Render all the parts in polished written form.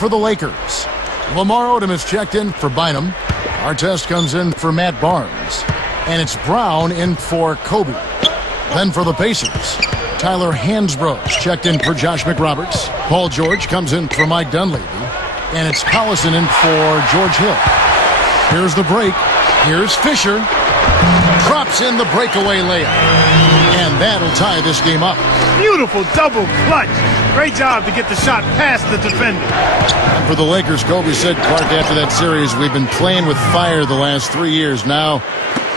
for the Lakers. Lamar Odom is checked in for Bynum. Artest comes in for Matt Barnes. And it's Brown in for Kobe. Then for the Pacers, Tyler Hansbrough checked in for Josh McRoberts. Paul George comes in for Mike Dunleavy. And it's Collison in for George Hill. Here's the break. Here's Fisher. Drops in the breakaway layup. And that'll tie this game up. Beautiful double clutch. Great job to get the shot past the defender. And for the Lakers, Kobe said, Clark, after that series, we've been playing with fire the last 3 years. Now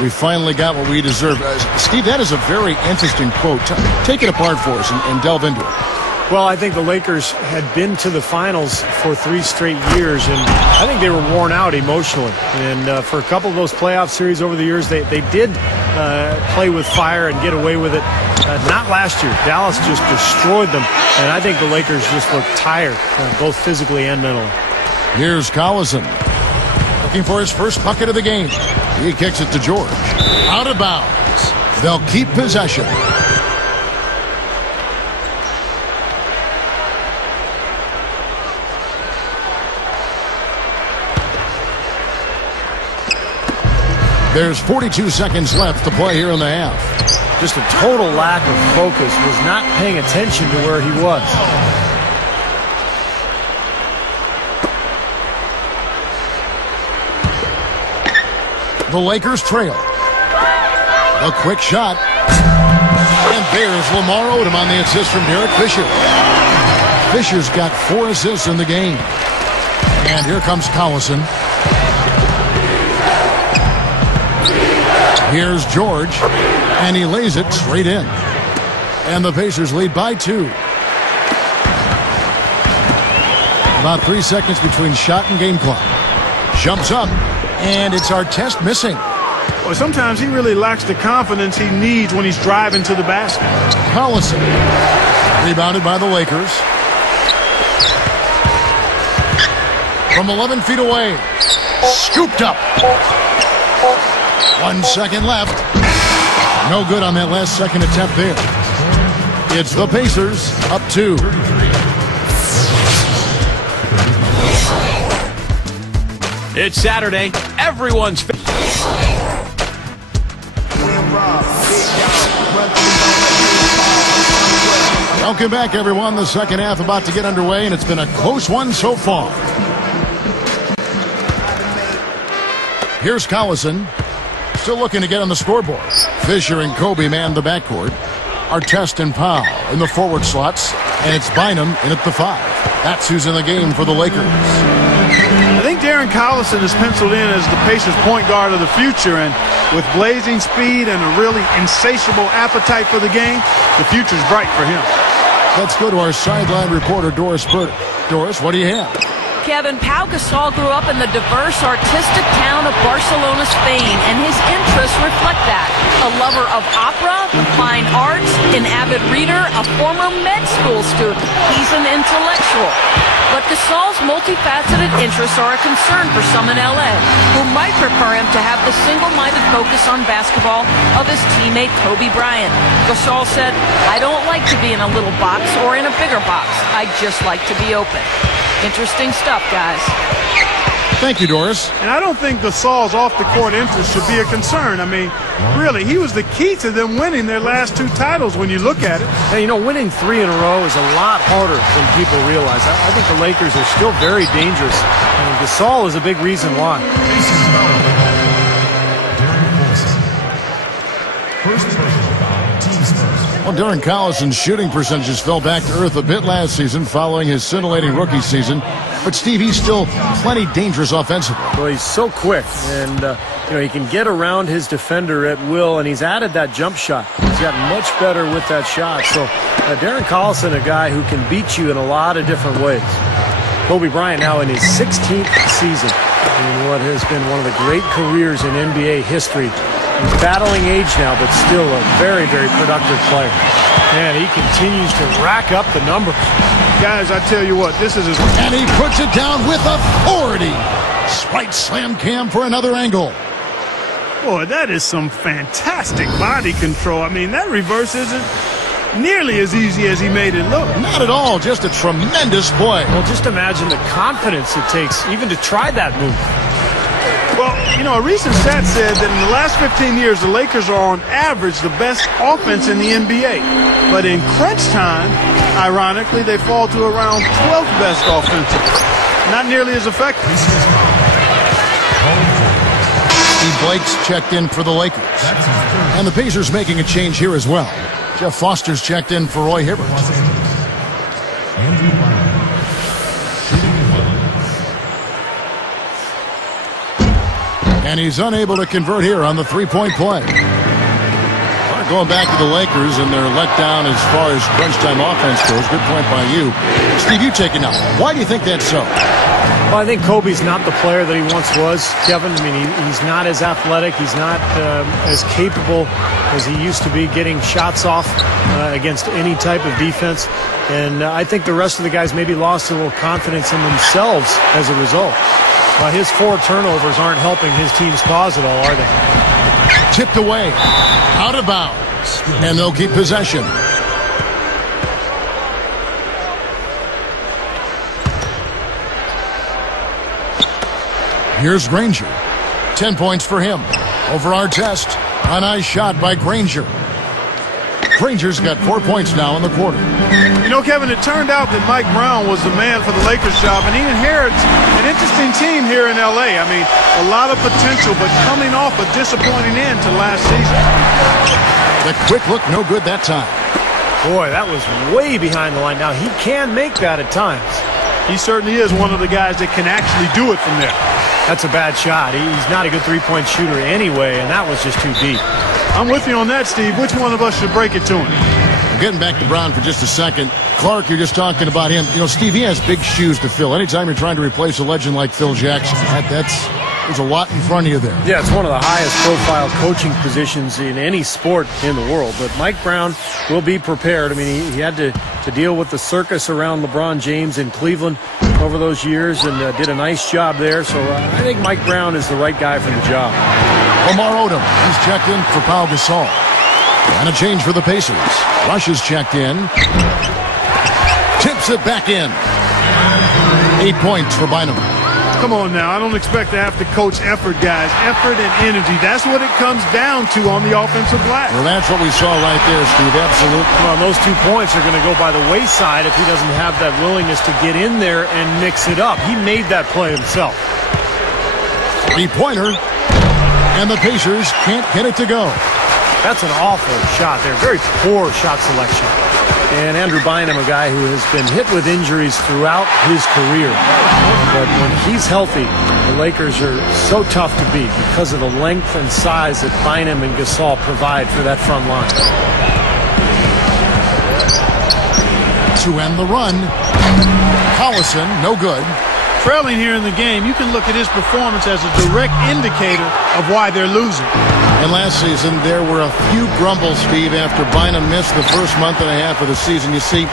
we finally got what we deserve. Steve, that is a very interesting quote. Take it apart for us and delve into it. Well, I think the Lakers had been to the finals for 3 straight years, and I think they were worn out emotionally. And for a couple of those playoff series over the years, they did play with fire and get away with it. Not last year. Dallas just destroyed them, and I think the Lakers just looked tired, both physically and mentally. Here's Collison, looking for his first bucket of the game. He kicks it to George. Out of bounds. They'll keep possession. There's 42 seconds left to play here in the half. Just a total lack of focus. Was not paying attention to where he was. The Lakers trail. A quick shot. And there's Lamar Odom on the assist from Derek Fisher. Fisher's got 4 assists in the game. And here comes Collison. Here's George, and he lays it straight in. And the Pacers lead by 2. About 3 seconds between shot and game clock. Jumps up, and it's Artest missing. Well, sometimes he really lacks the confidence he needs when he's driving to the basket. Collison, rebounded by the Lakers. From 11 feet away, scooped up. 1 second left. No good on that last second attempt there. It's the Pacers up 2. It's Saturday. Everyone's Welcome back, everyone. The second half about to get underway, and it's been a close one so far. Here's Collison. Still looking to get on the scoreboard. Fisher and Kobe man the backcourt. Artest and Powell in the forward slots. And it's Bynum in at the 5. That's who's in the game for the Lakers. I think Darren Collison is penciled in as the Pacers point guard of the future. And with blazing speed and a really insatiable appetite for the game, the future's bright for him. Let's go to our sideline reporter, Doris Burdick. Doris, what do you have? Kevin, Pau Gasol grew up in the diverse, artistic town of Barcelona, Spain, and his interests reflect that. A lover of opera, the fine arts, an avid reader, a former med school student. He's an intellectual. But Gasol's multifaceted interests are a concern for some in L.A., who might prefer him to have the single-minded focus on basketball of his teammate Kobe Bryant. Gasol said, "I don't like to be in a little box or in a bigger box. I just like to be open." Interesting stuff, guys. Thank you, Doris. And I don't think Gasol's off-the-court interest should be a concern. I mean, really, he was the key to them winning their last 2 titles when you look at it. Hey, you know, winning 3 in a row is a lot harder than people realize. I think the Lakers are still very dangerous, and Gasol is a big reason why. Well, Darren Collison's shooting percentages fell back to earth a bit last season following his scintillating rookie season. But, Steve, he's still plenty dangerous offensively. Well, he's so quick, and, you know, he can get around his defender at will, and he's added that jump shot. He's gotten much better with that shot. So, Darren Collison, a guy who can beat you in a lot of different ways. Kobe Bryant now in his 16th season in what has been one of the great careers in NBA history. He's battling age now, but still a very, very productive player. Man, he continues to rack up the numbers. Guys, I tell you what, this is his... And he puts it down with authority. Spite slam Cam for another angle. Boy, that is some fantastic body control. I mean, that reverse isn't nearly as easy as he made it look. Not at all. Just a tremendous play. Well, just imagine the confidence it takes even to try that move. Well, you know, a recent stat said that in the last 15 years, the Lakers are on average the best offense in the NBA. But in crunch time, ironically, they fall to around 12th best offensive. Not nearly as effective. Steve Blake's checked in for the Lakers. And the Pacers making a change here as well. Jeff Foster's checked in for Roy Hibbert. And he's unable to convert here on the three-point play. Going back to the Lakers and their letdown as far as crunch time offense goes. Good point by you. Steve, you take it now. Why do you think that's so? Well, I think Kobe's not the player that he once was, Kevin. I mean, he's not as athletic. He's not as capable as he used to be getting shots off against any type of defense. And I think the rest of the guys maybe lost a little confidence in themselves as a result. His 4 turnovers aren't helping his team's cause at all, are they? Tipped away. Out of bounds. And they'll keep possession. Here's Granger. 10 points for him. Over our test. A nice shot by Granger. Granger's got 4 points now in the quarter. You know, Kevin, it turned out that Mike Brown was the man for the Lakers job, and he inherits an interesting team here in L.A. I mean, a lot of potential, but coming off a disappointing end to last season. The quick look, no good that time. Boy, that was way behind the line. Now, he can make that at times. He certainly is one of the guys that can actually do it from there. That's a bad shot. He's not a good three-point shooter anyway, and that was just too deep. I'm with you on that, Steve. Which one of us should break it to him? Getting back to Brown for just a second. Clark, you're just talking about him. You know, Steve, he has big shoes to fill. Anytime you're trying to replace a legend like Phil Jackson, there's a lot in front of you there. Yeah, it's one of the highest profile coaching positions in any sport in the world. But Mike Brown will be prepared. I mean, he had to deal with the circus around LeBron James in Cleveland over those years and did a nice job there. So I think Mike Brown is the right guy for the job. Lamar Odom, he's checked in for Pau Gasol. And a change for the Pacers. Rush is checked in. Tips it back in. 8 points for Bynum. Come on now. I don't expect to have to coach effort, guys. Effort and energy. That's what it comes down to on the offensive glass. Well, that's what we saw right there, Steve. Absolutely. Well, those 2 points are going to go by the wayside if he doesn't have that willingness to get in there and mix it up. He made that play himself. 3-pointer. And the Pacers can't get it to go. That's an awful shot there. Very poor shot selection. And Andrew Bynum, a guy who has been hit with injuries throughout his career. But when he's healthy, the Lakers are so tough to beat because of the length and size that Bynum and Gasol provide for that front line. To end the run, Collison, no good. Trailing here in the game, you can look at his performance as a direct indicator of why they're losing. And last season, there were a few grumbles, Steve, after Bynum missed the first month and a half of the season. You see,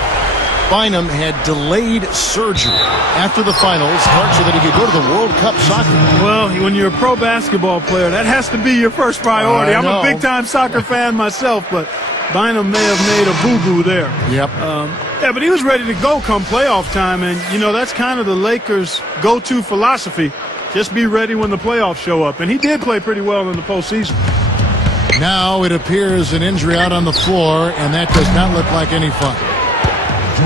Bynum had delayed surgery after the finals, so that he could go to the World Cup soccer. Well, when you're a pro basketball player, that has to be your first priority. I'm a big-time soccer fan myself, but Bynum may have made a boo-boo there. Yep. Yeah, but he was ready to go come playoff time, and, you know, that's kind of the Lakers' go-to philosophy. Just be ready when the playoffs show up. And he did play pretty well in the postseason. Now it appears an injury out on the floor, and that does not look like any fun.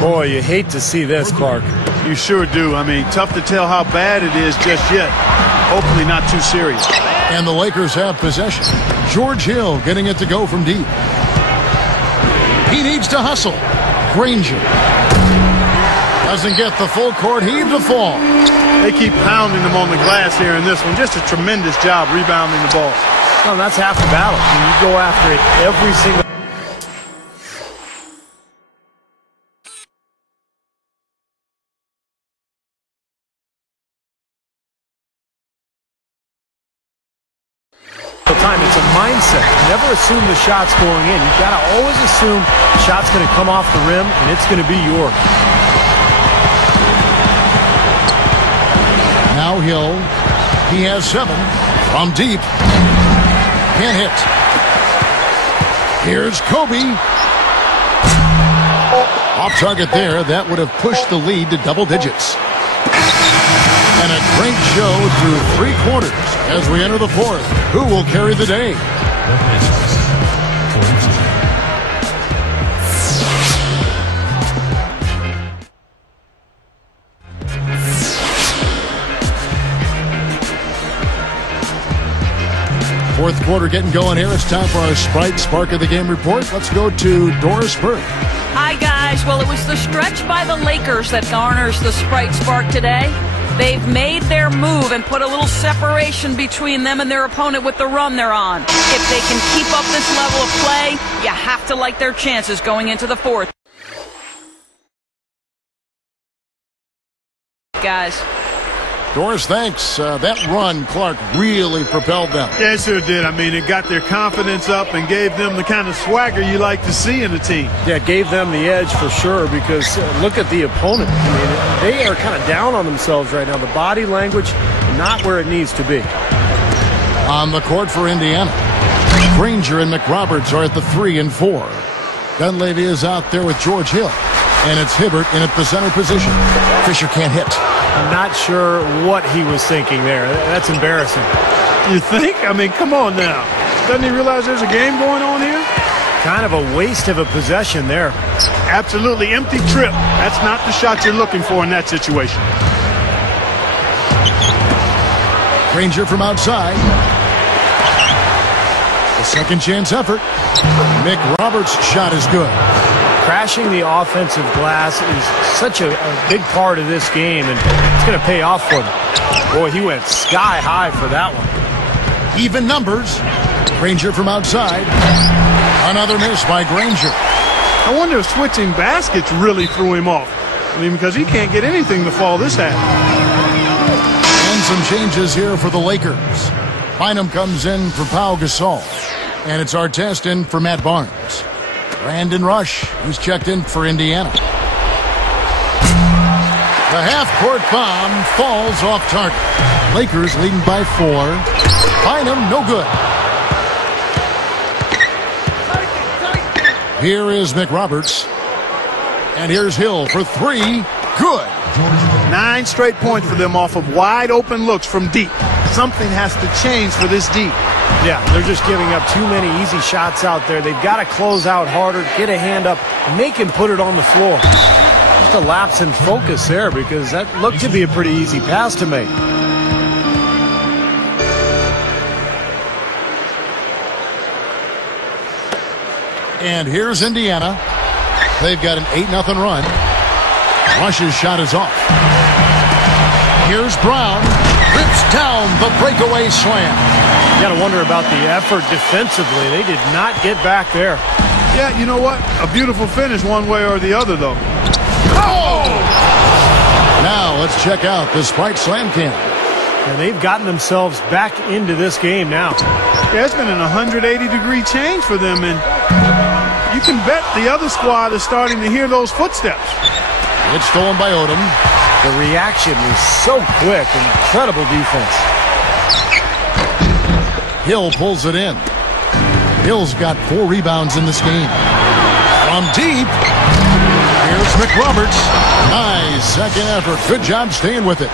Boy, you hate to see this, Clark. You sure do. I mean, tough to tell how bad it is just yet. Hopefully not too serious. And the Lakers have possession. George Hill getting it to go from deep. He needs to hustle. Granger doesn't get the full court heave to fall. They keep pounding them on the glass here in this one. Just a tremendous job rebounding the ball. Well, that's half the battle. You go after it every single time. It's a mindset. Never assume the shot's going in. You've got to always assume the shot's going to come off the rim, and it's going to be yours. Now Hill. He has 7 from deep. Can't hit. Here's Kobe. Off target there. That would have pushed the lead to double digits. And a great show through 3 quarters as we enter the 4th. Who will carry the day? Fourth quarter getting going here. It's time for our Sprite Spark of the Game report. Let's go to Doris Burke. Hi, guys. Well, it was the stretch by the Lakers that garners the Sprite Spark today. They've made their move and put a little separation between them and their opponent with the run they're on. If they can keep up this level of play, you have to like their chances going into the 4th. Guys. Doris, thanks. That run, Clark, really propelled them. Yeah, it sure did. I mean, it got their confidence up and gave them the kind of swagger you like to see in a team. Yeah, it gave them the edge for sure because look at the opponent. I mean, they are kind of down on themselves right now. The body language, not where it needs to be. On the court for Indiana, Granger and McRoberts are at the 3 and 4. Dunleavy is out there with George Hill. And it's Hibbert in at the center position. Fisher can't hit. I'm not sure what he was thinking there. That's embarrassing. You think? I mean, come on now. Doesn't he realize there's a game going on here? Kind of a waste of a possession there. Absolutely empty trip. That's not the shot you're looking for in that situation. Granger from outside. The second chance effort. McRoberts' shot is good. Crashing the offensive glass is such a big part of this game, and it's going to pay off for them. Boy, he went sky high for that one. Even numbers. Granger from outside. Another miss by Granger. I wonder if switching baskets really threw him off. I mean, because he can't get anything to fall this half. And some changes here for the Lakers. Bynum comes in for Pau Gasol. And it's Artest in for Matt Barnes. Brandon Rush, who's checked in for Indiana. The half-court bomb falls off target. Lakers leading by 4. Bynum, no good. Here is McRoberts. And here's Hill for 3. Good. 9 straight points for them off of wide-open looks from deep. Something has to change for this deep. Yeah, they're just giving up too many easy shots out there. They've got to close out harder, get a hand up, make him put it on the floor. Just a lapse in focus there because that looked to be a pretty easy pass to make. And here's Indiana. They've got an 8-0 run. Rush's shot is off. Here's Brown. Rips down the breakaway slam. You got to wonder about the effort defensively. They did not get back there. Yeah, you know what? A beautiful finish one way or the other, though. Oh! Now let's check out the Sprite Slam Cam. And they've gotten themselves back into this game now. Yeah, it's been an 180-degree change for them, and you can bet the other squad is starting to hear those footsteps. It's stolen by Odom. The reaction was so quick. Incredible defense. Hill pulls it in. Hill's got 4 rebounds in this game. From deep, here's McRoberts. Nice second effort. Good job staying with it.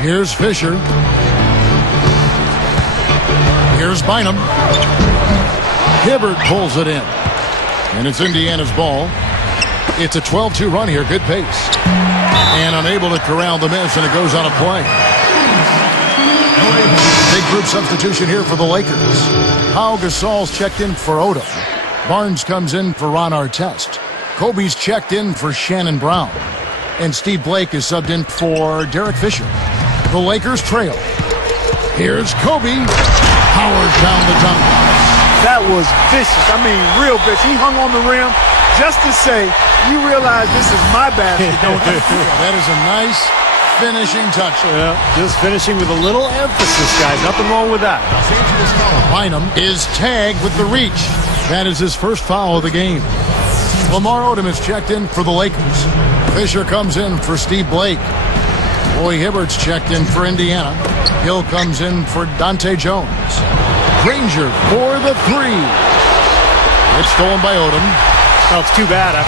Here's Fisher. Here's Bynum. Hibbert pulls it in. And it's Indiana's ball. It's a 12-2 run here. Good pace. And unable to corral the miss, and it goes out of play. Big group substitution here for the Lakers. Pau Gasol's checked in for Odom. Barnes comes in for Ron Artest. Kobe's checked in for Shannon Brown. And Steve Blake is subbed in for Derek Fisher. The Lakers trail. Here's Kobe. Powers down the dunk. That was vicious. I mean, real vicious. He hung on the rim just to say, you realize this is my basket, don't you? That is a nice finishing touch. Yeah, just finishing with a little emphasis, guys. Nothing wrong with that. Bynum is tagged with the reach. That is his first foul of the game. Lamar Odom is checked in for the Lakers. Fisher comes in for Steve Blake. Roy Hibbert's checked in for Indiana. Hill comes in for Dante Jones. Granger for the three. It's stolen by Odom. Well, it's too bad.